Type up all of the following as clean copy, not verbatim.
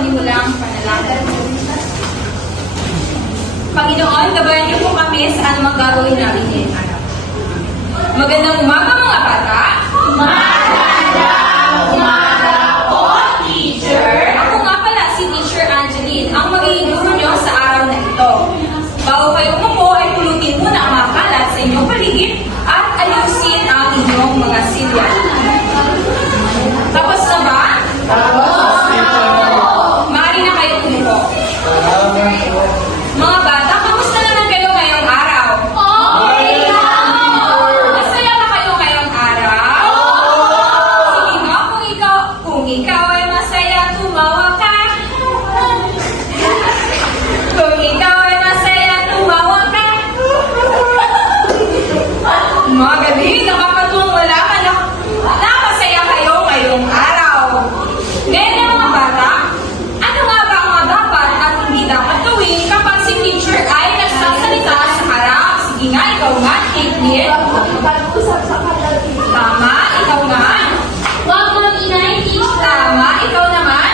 panimulang panalangin. Panginoon, gabayan niyo po kami sa anumang gagawin namin ngayong araw. Magandang umaga mga bata! Magandang umaga po, teacher! Ako nga pala si Teacher Angeline, ang magiging guro niyo sa araw na ito. Bago kayo umupo ay pulutin muna ang mga kalat sa inyong paligid at ayusin ang inyong mga silya. Tapos na ba? Maaari na kayo umupo. Mga bata, kamusta naman kayo ngayong araw? Okay lang! Masaya ba kayo ngayong araw? Sige nga, kung ikaw ay masaya, tumawa ka. Kung ikaw ay masaya, tumawa ka. Magaling, nakakatuwang malaman na masaya kayo ngayong araw. Ngayon na mga bata, ano nga ba ang mga dapat at hindi dapat gawin kapag si teacher ay nagsasalita sa harap? Sige nga, ikaw nga, Caitlin. Tama, ikaw nga. Huwag kang inay, teacher! Tama, ikaw naman.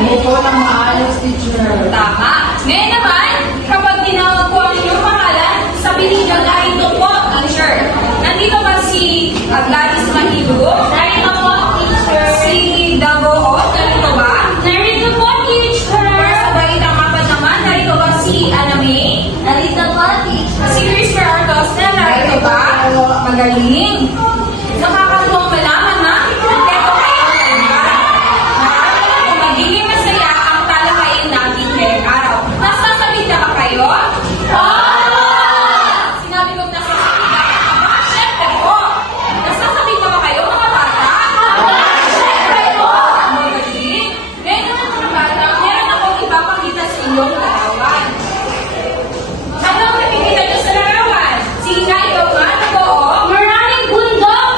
Umupo ng maayos, teacher. Tama. Ngayon naman, kapag tinawag ko ang inyong pangalan, sabihin niyo, narito po, teacher. Nandito ba si Gladys Mahilo? Narito po, teacher! Si Dago, narito ba? Narito po, teacher! Sa Baitang Apat naman, narito ba si Aname? Narito po, teacher! Si Christopher Arcos na narito ba? Magaling. Nakakatuwang malaman na kompleto kayo ngayong araw. Marami kung magiging masaya ang talakayin natin ngayong araw. Nasasabit na ba kayo? Sinabi ko nasasabit na ba? Siyempre po. Nasasabit na ba kayo mga bata? Siyempre po. Magaling. Ngayon naman mga bata, meron akong ipapakita sa inyong larawan. Ano ang nakikita niyo sa larawan? Sige nga, ikaw nga, Nagoo. Maraming bundok,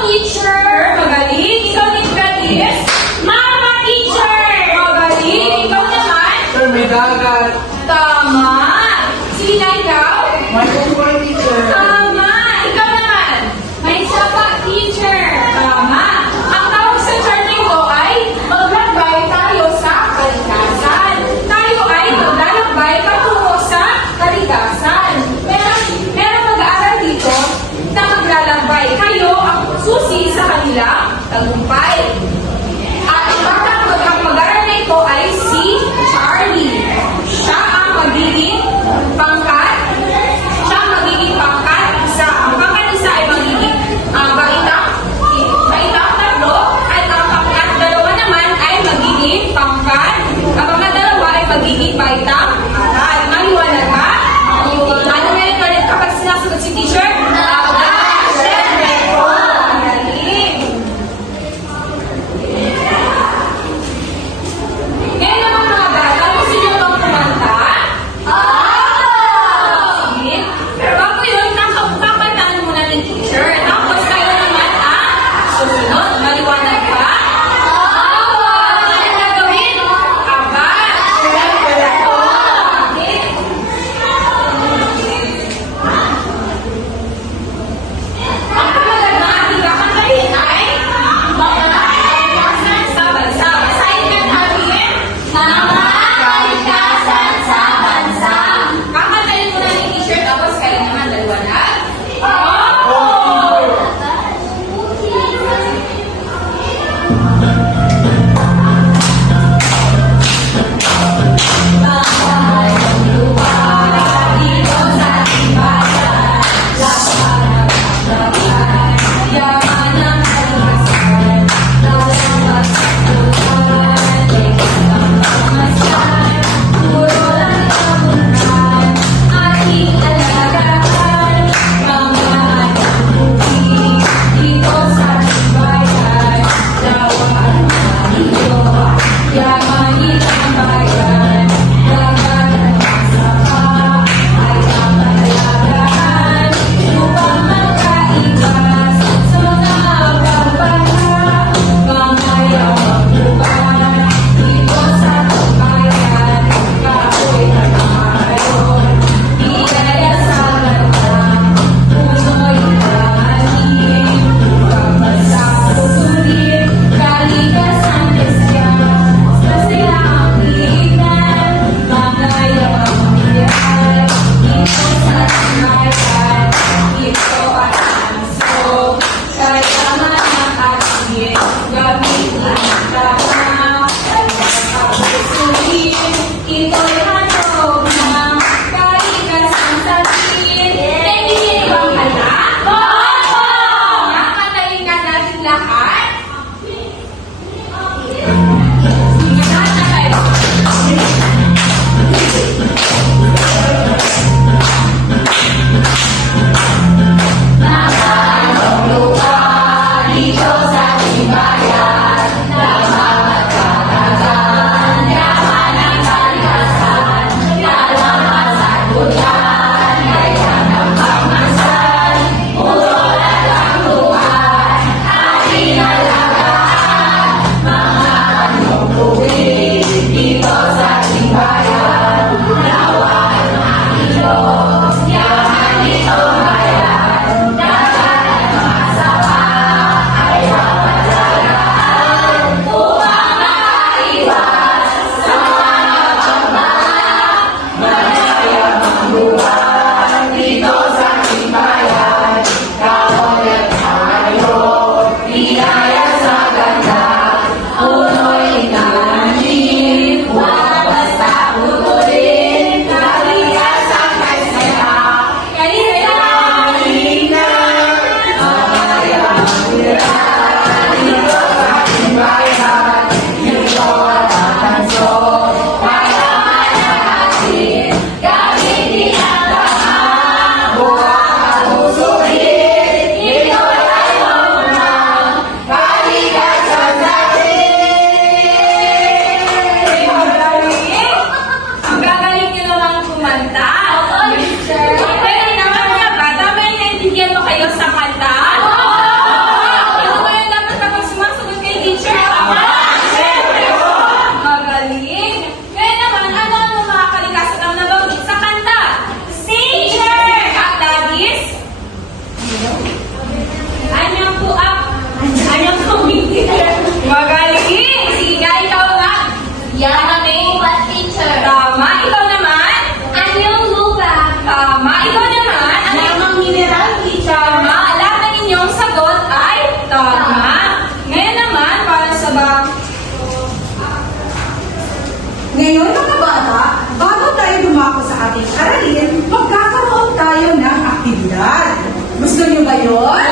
Ngayon mga bata, bago tayo dumako sa ating aralin, magkakaroon tayo ng aktibidad. Gusto niyo ba yun?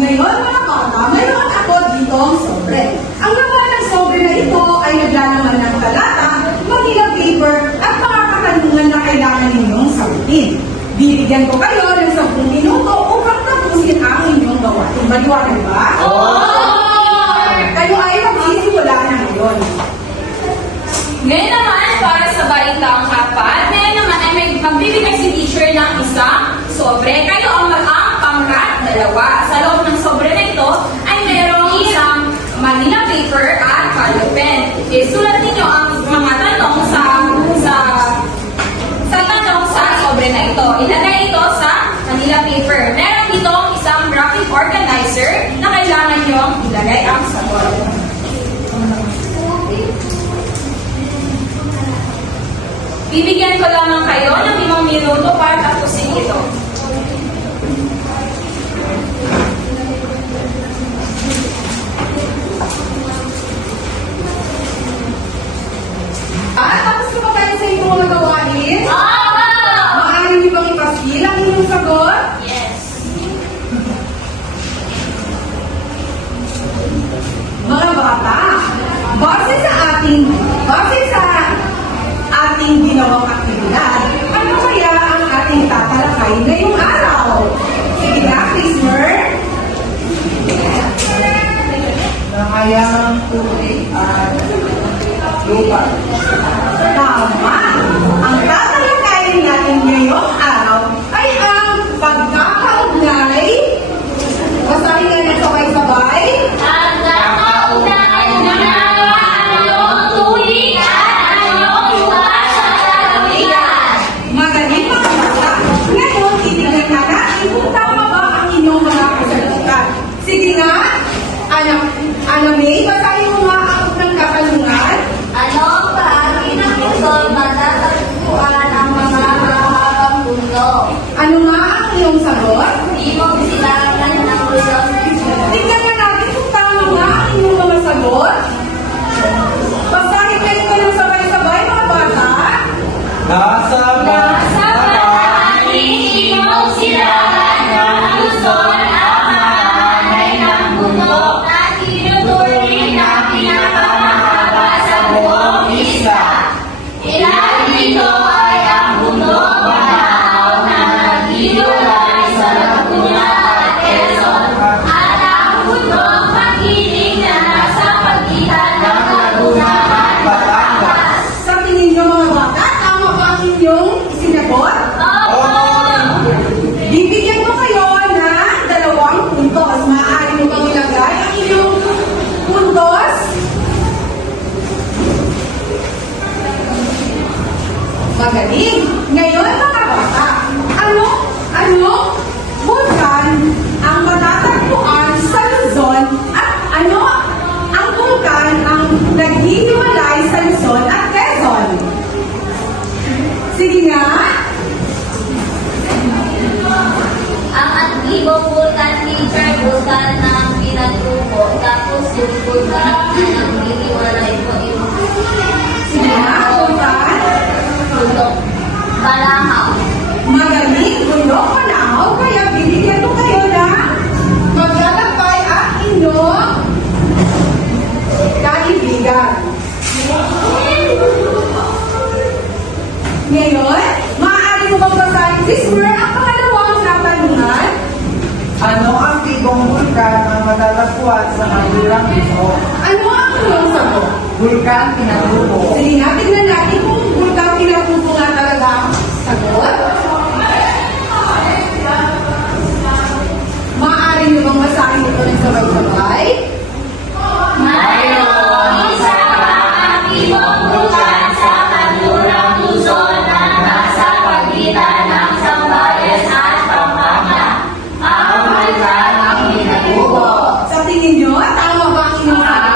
Ngayon mga bata, mayroon ako dito ang sobre. Ang laman ng sobre na ito ay naglalaman ng talata, Manila paper at mga katanungan na kailangan ninyong sagutin. Bibigyan ko kayo ng 10 minuto upang tapusin ang inyong gawain. Maliwanag ba? Kayo ay magsisimula na ngayon. Ngayon naman, para sa baitang apat, ngayon naman ay magbibigay si teacher ng isang sobre. Kayo ang pangkat, 2. Sa loob ng sobre na ito ay mayroong isang Manila paper at color pen. Sulat ninyo ang mga tanong sa tanong sa sobre na ito. Ilagay ito sa Manila paper. Meron ditong isang graphic organizer na kailangan nyo ilagay ang sagot. Bibigyan ko lamang kayo ng 5 minuto para tapusin ito. Tapos na ba tayo sa inyong mga gawain? Maaari niyo bang ipasil ang inyong sagot? Yes. Mga bata, base sa ating ginawang aktibidad, ano kaya ang ating tatalakay ngayong araw? Sige na, Christopher. Nakayang tubig at lupa. Tama! Ang tatalakayin natin ngayong araw ay ang pagkakaugnay. Basahin nga na sabay-sabay. Ang kakaugnay na anong tuwing at anong lugar sa kaluwigan. Magaling mga bata. Ngayon, titignan na natin kung tama ba ang inyong mga kasagutan. Sige nga, Ana May, basahin mo nga ang ng katanungan. Anong bahagi ng pusol matatagpuan ang mga mahabang pundo? Ano nga ang iyong sagot? Ibog silangan ng Luzon. Tingnan na natin kung tama nga ang inyong mga sagot. Basahin kayo ko ng sabay-sabay mga bata. Nasa Sa bahaging ibog silangan ng Luzon ang mahanay ng bundok na tinuturing na pinakamahaba sa buong isla. Ilan dito ay ang bundok Banao na naghiwalay sa Laguna at Quezon at ang bundok Makiling na nasa pagitan ng Laguna at Batangas. Sa tingin niyo mga bata, tama ba ang inyong isinagot? Bibigyan ko kayo ng 2 puntos. Maaari mo bang ilagay ang inyong puntos? Magaling! Ngayon mga bata, ano vulkan ang matatagpuan sa Luzon at ano ang vulkan ang naghihiwalay sa Luzon at Quezon? Sige nga. Ang Atibong Vulcan teacher, vulkan ng pinagtubo, tapos yung vulkan na naghihiwalay po yung Sige nga, vulkan. bundok Balahaw. Magaling, bundok Balahaw, kaya bibigyan ko kayo ng maglalakbay ang inyong kaibigan. Ngayon, maaari mo bang basahin, Christopher, ang pangalawang katanungan? Ano ang tibong vulkan ang matatagpuan sa Mandurang Ito? Ano ang iyong sagot? Vulkan Pinatubo. Sige nga, tignan natin kung bulkang pinapupo nga talaga ang sagot. Maaari niyo bang basahin ito ng sabay-sabay? Mayroong isa ang Atibong Vulcan sa Mandurang Luzon na nasa pagitan ng Zambales at Pampanga. Ang vulkan ng pinatubo. Sa tingin niyo, tama ba ang inyong sagot?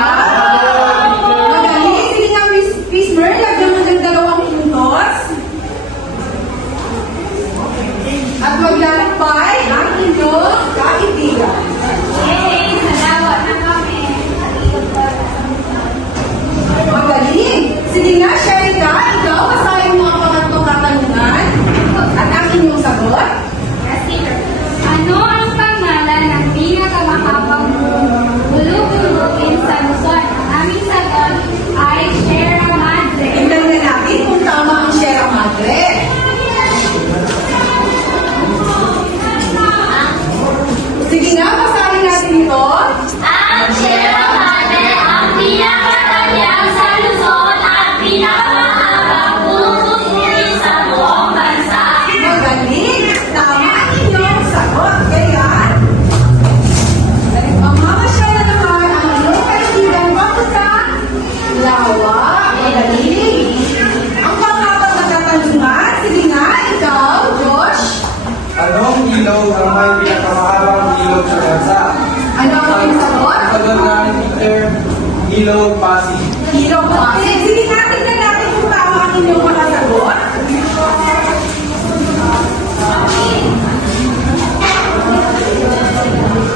Ilog Pasig. Ilog Pasig. Sige nga, tignan natin kung tama ang inyong mga sagot.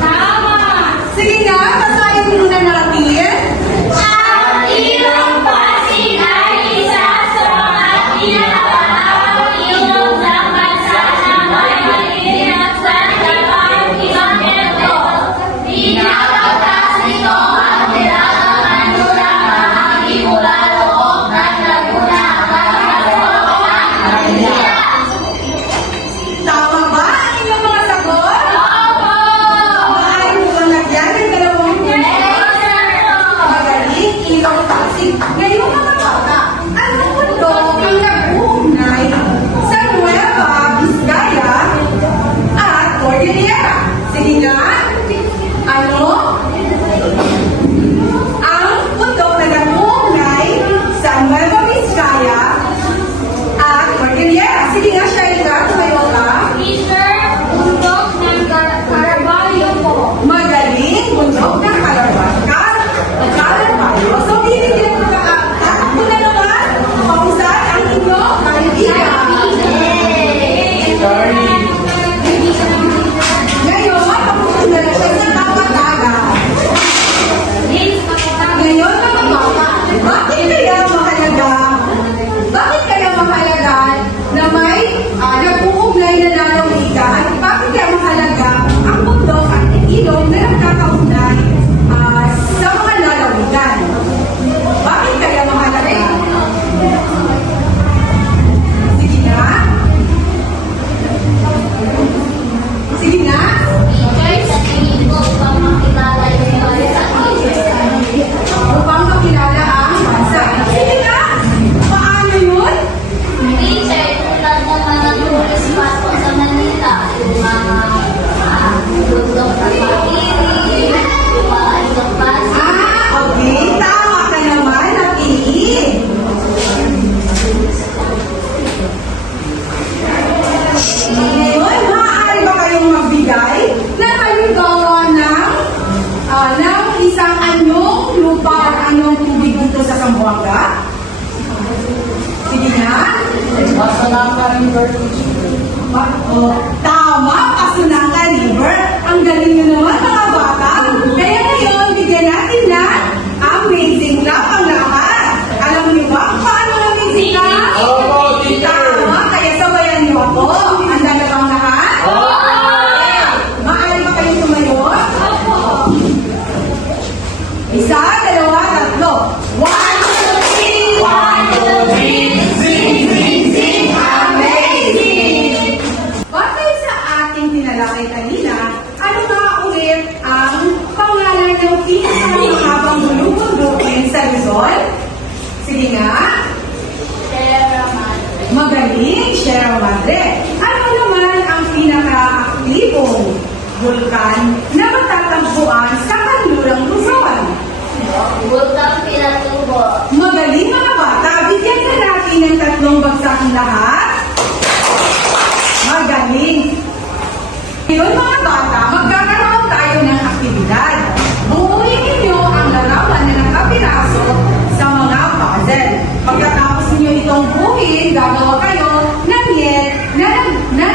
Tama! Sige nga, basahin muna natin. Ang Ilog Pasig ay isa sa mga pinakamahal ilog ng bansa na may malinis na 7 kilometro. Pinakatas nito ang nilagang kanluran mahagi mula loob ng Laguna hanggang sa Manila. Tama ba ang inyong mga sagot? Opo! Maaari mo bang lagyan ng 2 Yes, sir! Magaling, Ilog Pasig. Ngayon mga bata, anong mundo ang nag-uugnay sa Nueva Vizcaya at Cordillera? Sige nga, ano? Ang mundo na nag-uugnay sa Nueva Vizcaya at Cordillera. Sige nga, Shaila, tumayo ka. Teacher, bundok ng Caraballo po. Magaling, bundok ng Caraballo. So, bibigyan ko na tatakbo na naman kung saan ang inyong kaibigan. Sorry. Ngayon, papunta na siya sa kapatagan. Ngayon, mga bata, bakit kaya mahalaga na may nag-uugnay na lalawigan? Bakit kaya mahalaga ang bundok at ilog na nagkakaugnay sa mga lalawigan? Bakit kaya mahalaga? Sige na. Sige na. Teacher, sa tingin ko, upang makilala yung bansa. Upang makilala ang bansa. Sige na. Paano yun? Teacher, tulad ng mga tourist spot po sa Manila, yung mga bundok sa Pagiri, yung mga Ilog Pasig. Okay. Tama ka naman, napili. Ngayon, maaari ba kayong magbigay na halimbawa ng isang anyong lupa at anyong tubig dito sa Zamboanga? Sige na. Masalaka River. Tama, Pasunanga River. Ang galing nyo naman mga bata. Kaya ngayon, bigyan natin na amazing love ang lahat. Alam niyo ba kung paano amazing love? Opo, teacher. Tama, kaya sabayan niyo ako. Handa na bang lahat? Maaari ba kayong tumayo? Isa, dalawa, tatlo. 1, 2, 3. 1, 2, 3. Sing, sing, sing. Amazing! Batay sa ating tinalakay kanina, ano nga ulit ang pangalan ng pinakamahabang bulubundukin sa Luzon? Sige nga. Sierra Madre. Magaling, Sierra Madre. Ano naman ang pinaka-aktibong vulkan na matatagpuan sa kanlurang Luzon? Bulkang Pinatubo. Magaling mga bata, bigyan na natin ng 3 bagsak lahat. Magaling. Ngayon mga bata, magkakaroon tayo ng aktibidad. Uuwi ninyo ang larawan na nakapiraso sa mga puzzle. Pagkatapos ninyo itong buuin, gagawa kayo ng net na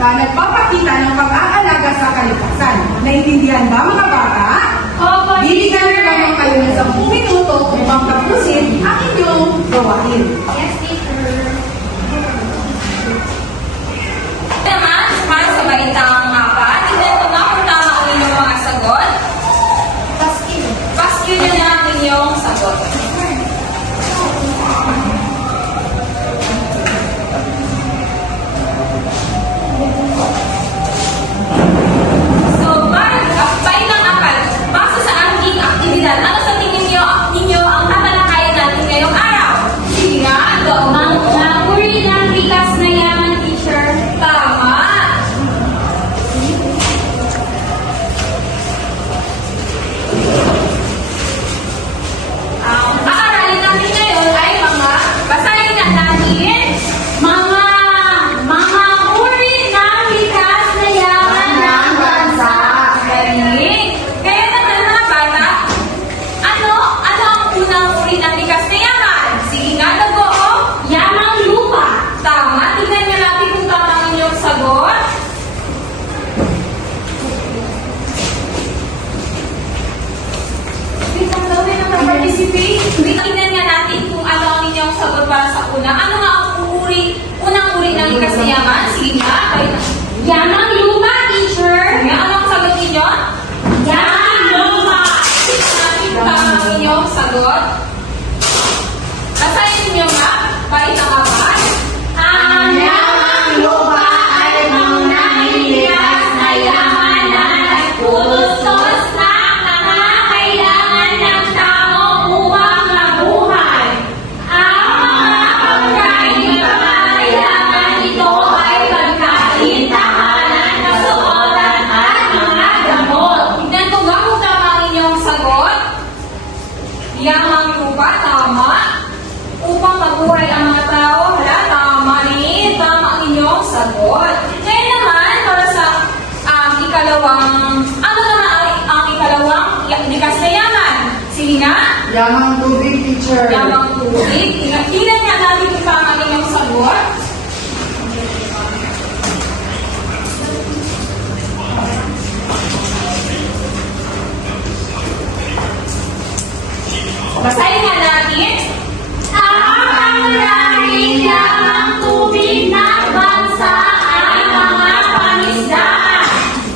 nagpapakita ng pag-aalaga sa kalikasan. Naintindihan ba mga bata? Opo, Bibigyan na naman kayo ng 10 minuto upang tapusin ang inyong gawain. Yes, teacher. Naman, para sa balitang 4, tignan ko na kung tama ang inyong mga sagot. Paskiw nyo na ang inyong sagot. So, balitang 4, base sa ating aktibidad, ano sa tingin ninyo ang tatalakayan natin ngayong araw? Sige nga, ano inyong sagot? Basahin niyo nga, paitang apat. Ang yamang lupa ay mangnanilikas na yaman na nagpulustos na nangangailangan ng tao upang mabuhay. Ang mga pagkain na pangangailangan nito ay pagkain, tahanan, kasuotan at mga gamot. Tignan ko nga kung tama ang inyong sagot. Yamang lupa, tama. Upang mabuhay ang mga tao, wala, tama rin. Tama ang inyong sagot. Ngayon naman, para sa ikalawang, ano naman ang ikalawang likas na yaman? Sige nga, Yamang tubig, teacher. yamang tubig. Tingnan nga natin kung tama ang inyong sagot. Basahin nga natin. Ang maraming yamang tubig ng bansa ay mga pangisdaan.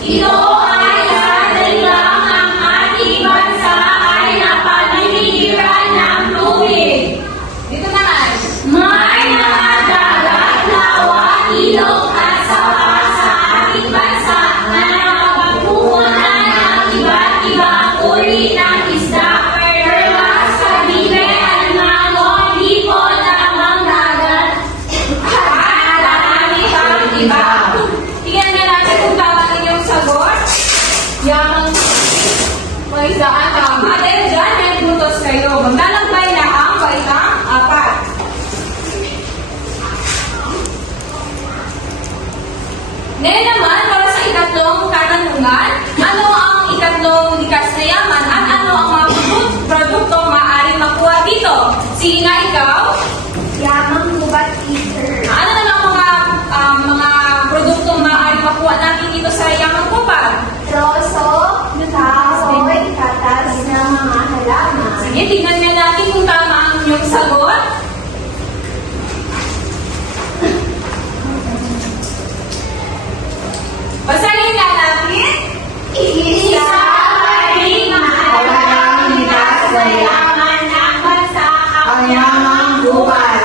Ito ay dahil lang ang ating bansa ay napaniligiran ng tubig. Dito naman. May mga dagat, lawa, ilog at sapa sa ating bansa na nakapagpupunan ng iba't ibang uri ng isda, perlas, kabibe, alimango, hipon, lamang dagat, at marami pang iba. Tingnan nga natin kung tama ang inyong sagot. Yamang paisaan, tama. Dahil dyan, may puntos kayo. Maglalagay na ang paisang apat. Ngayon naman, para sa ikatlong katanungan, ano ang ikatlong likas na yaman at ano ang mga produktong maaaring makuha dito? Sige nga ikaw. Yamang lubat, teacher. Ano na lang mga produktong maaaring makuha natin dito sa yamang kupal? Troso, kahoy, katas ng mga halaman. Sige, tingnan nga natin kung tama ang inyong sagot. Basahin nga natin. Isa ay mahalagang likas na yaman ng bansa Ang yamang gubat.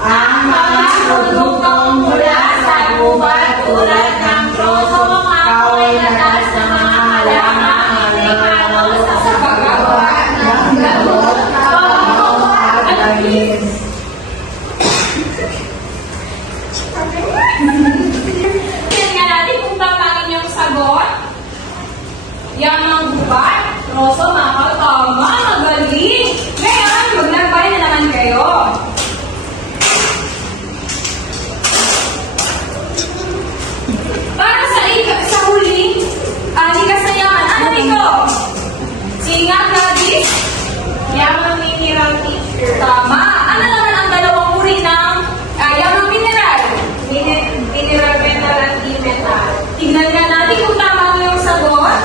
Ang mga produktong mula sa gubat tulad ng troso, kahoy, latas ng mga halaman, regalo sa paggawa ng gamot, trabaho at langis. Tingnan nga natin kung tama ang inyong sagot. Yamang gubat, troso, makal, tama, magaling. Ngayon, maglagay na naman kayo. Para sa huling likas na yaman, ano ito? Sige nga, Gladys. Yamang mineral, teacher. Tama. Ano naman ang dalawang uri ng yamang mineral? Mineral metal at e-metal. Tignan nga natin kung tama ang iyong sagot.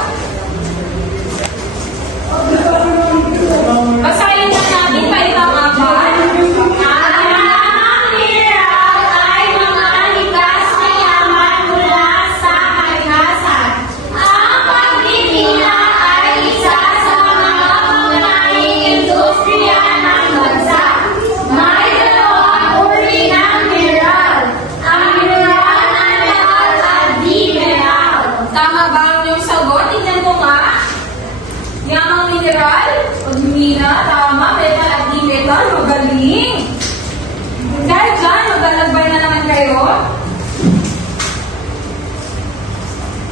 Basahin na natin pa itang apat. Ang mineral ay mga likas na yaman mula sa kalikasan. Ang pagpipila ay isa sa mga pangunahing industriya ng bansa. May dalawang uri ng mineral. Ang mineral na metal at di-mineral. Tama ba ang iyong sagot? Tignan mo nga. Yamang mineral, pagmina, tama, metal at di-metal, magaling. Dahil dyan, maglalagay na naman kayo.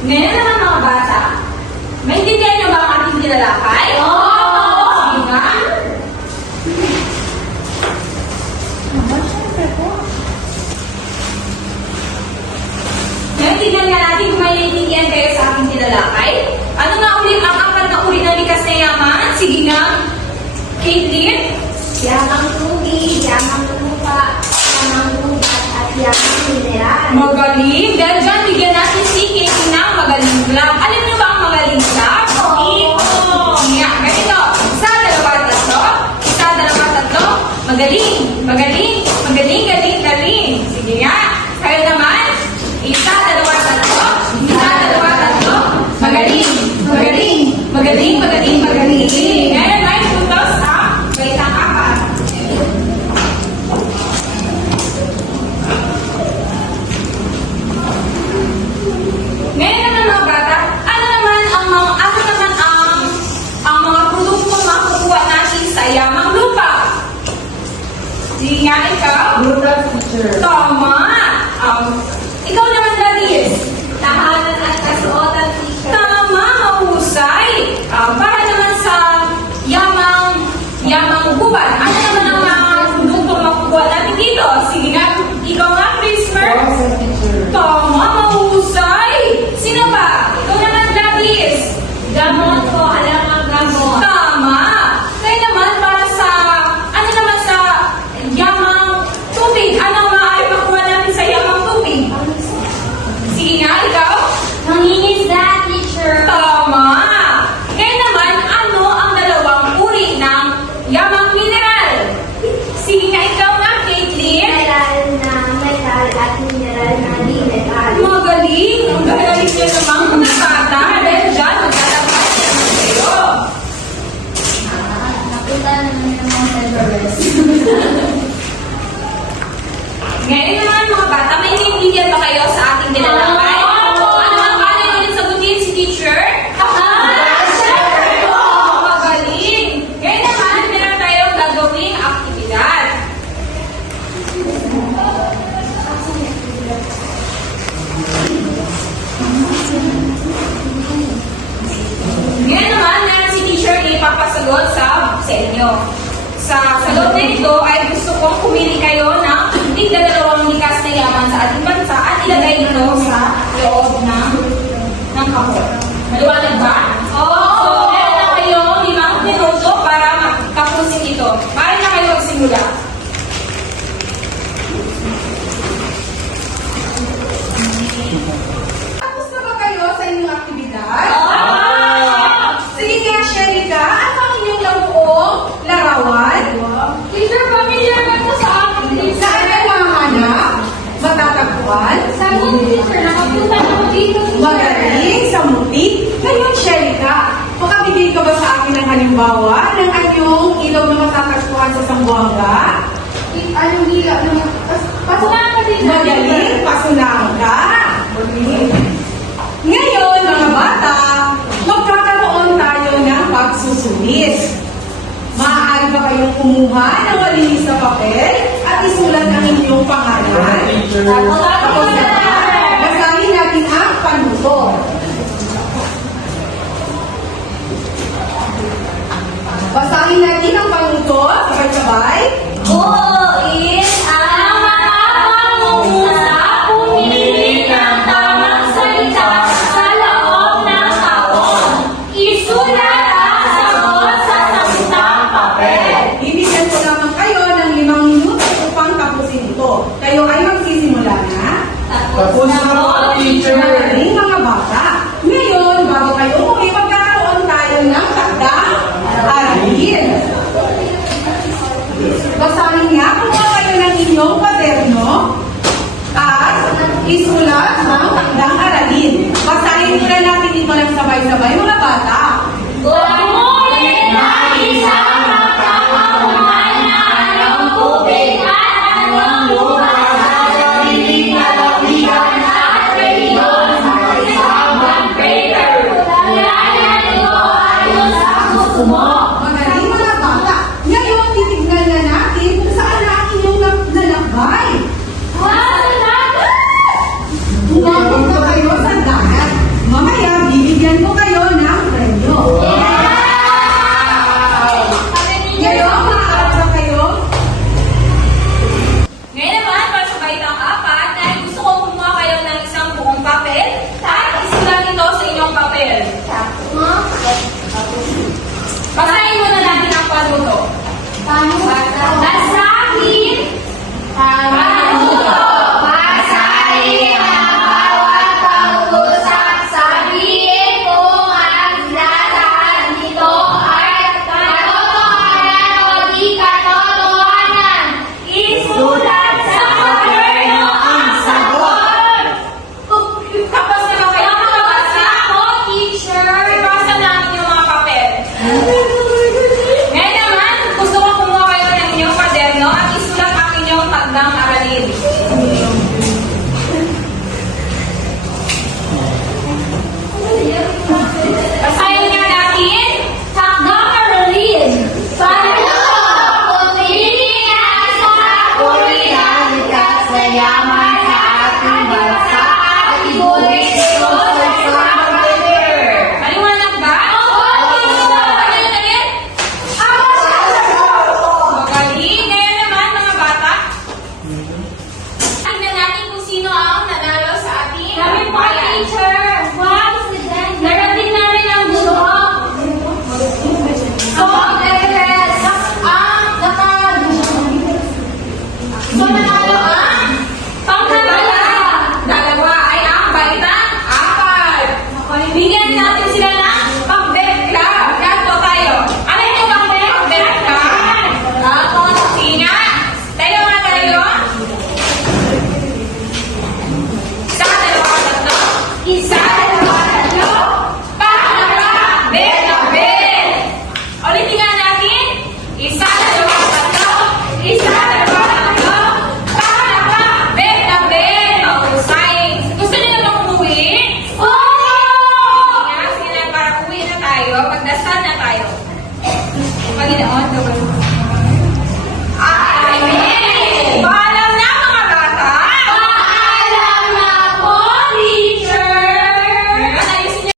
Ngayon naman mga bata, maintindihan niyo ba ang ating tinalakay? Oo! Sige nga. Ngayon, tignan nga natin kung may naiintindihan kayo sa aking tinalakay. Ano nga ulit ang apat na uri na likas na yaman? Sige nga. Caitlin? Yamang tubig, yamang lupa, yamang gubat at yamang mineral. Magaling. Dahil dyan, bigyan natin si Caitlin ng magaling lang. Alam niyo ba ang magaling lang? Oo. Nga, ganito. Isa, dalawa, tatlo. Isa, dalawa, tatlo. Magaling. Magaling. Magaling, galing, galing. Sige nga. Kayo naman. Isa, dalawa, tatlo. Isa, dalawa, tatlo. Magaling. Magaling. Magaling, magaling, magaling. Ngayon, may puntos ang Sige nga, ikaw. Butas, teacher. Tama. Ikaw naman, Gladys. Tahanan at kasuotan, teacher. Tama, mahusay. Para naman sa yamang gubat. Ano naman ang mga produktong makukuha natin dito? Sige nga, ikaw nga, Christopher. Butas, teacher. Tama, mahusay. Sino ba? Ikaw naman, Gladys. Gamot po, alamang gamot. Tama. Kaya naman, para sa, ano naman sa yamang tubig? Ano ang maaari makuha natin sa yamang tubig? Sige nga, ikaw. Mangingisda, teacher. Tama. Kaya naman, ano ang dalawang uri ng yamang mineral? Sige nga, ikaw nga, Caitlin. Mineral na metal at mineral na di metal. Magaling. Ang gagaling niyo namang mga bata. Dahil dyan, maglalabas naman kayo. Napunta na naman ng Mount Everest. Ngayon naman mga bata, may naiintindihan ba kayo sa ating nilalakay? Ano ang kaya ulit sagutin si teacher? Siyempre po! Magaling! Ngayon naman, meron tayong gagawing aktibidad. Ngayon naman, meron si teacher na ipapasagot sa inyo. Sa loob na ito ay gusto kong pumili kayo ng tig-dalawang likas na yaman sa ating bansa at ilagay ito sa loob ng kahon. Maliwanag ba? Oo! So, meron na kayong 5 minuto para tapusin ito. Maaari na kayo magsimula. Tapos na ba kayo sa inyong aktibidad? Sige nga, Sherika, ano ang inyong laruong larawan? Teacher, familiar ba ito sa akin? Saan kayo mahanap? Matatagpuan? Sa moon, teacher, nakapunta na ako dito. Magaling sa muti. Ngayon, Sherika, makabigay ka ba sa akin ng halimbawa ng anyong ilaw na matatagpuan sa Sambuanga? Anong hila naman? Pasunan ka din. Magaling, pasunang ka. Ngayon, mga bata, magkakaroon tayo ng pagsusulis. Maaari ba kayong kumuha ng malinis na papel at isulat ang inyong pangalan? Tapos na. Basahin natin ang panuto. Basahin natin ang panuto, sabay-sabay. Buuin ang matamang mungusap, pumili ng tamang salita sa loob ng taon. Isulat ang sagot sa salitang papel. Bibigyan ko lamang kayo ng 5 minuto upang tapusin ito. Kayo ay magsisimula na. Tapos na po, teacher. Magaling mga bata. Ngayon, bago kayo umuwi, magkakaroon tayo ng takdang aralin. Basahin nga kung kayo ng inyong kwaderno at isulat ng takdang aralin. Basahin muna natin ito ng sabay-sabay mga bata. Gumulit na isang magkakahuman na anong tubig at anong lupa sa sarili na lapitan at rehiyon sa isang crater. Kailangan ito ayon sa gusto mo. Magaling mga bata. Ngayon, titignan na natin kung saan na ang inyong nalakbay. Umabot na kayo sa dagat. Mamaya, bibigyan ko kayo ng premyo. Ngayon, maaarap na kayo. Ngayon naman, para sa baitang 4, dahil gusto ko kumuha kayo ng isang buong papel at isulat ito sa inyong papel. Basahin muna natin ang panuto. Basahin panuto. Basahin ang bawat pag-usap. Sabihin kung ang lahat nito ay katotohanan o di katotohanan. Isulat sa kwaderno ang sagot. Tapos na ba kayo nakabasa? Ako, teacher. Ibasa namin yung mga papel. Ngayon naman, gusto ko kumuha kayo tayo, magdasal na tayo. Panginoon, gawin mo.